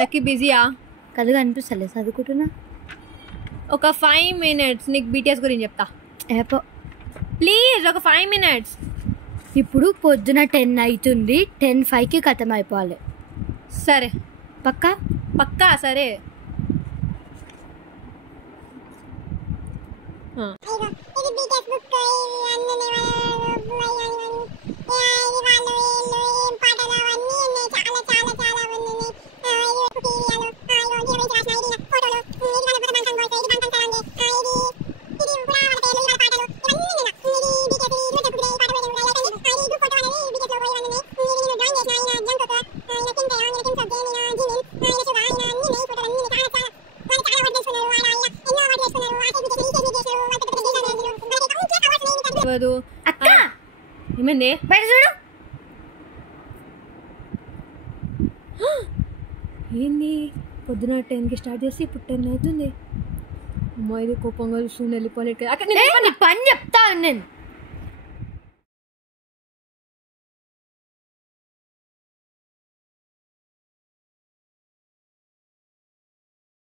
Lucky బిజీయా? కలుగా అనిపిస్తలే చదువుకుంటున్నా. ఒక 5 minutes నీకు బీటీఎస్ గురించి చెప్తా. ప్లీజ్ ఒక 5 minutes. ఇప్పుడు పొద్దున 10 అవుతుంది, 10:05కి ఖతం అయిపోవాలి. సరే పక్కా పక్కా. సరే అక్క ఏమైంది? బయట చూడు. ఏంది పొద్దున 10కి స్టార్ట్ చేసి ఇప్పుడు 10 అవుతుంది. అమ్మాయి కోపంగా చూస్తుంది వెళ్ళిపోలేదు. పని చెప్తా నేను.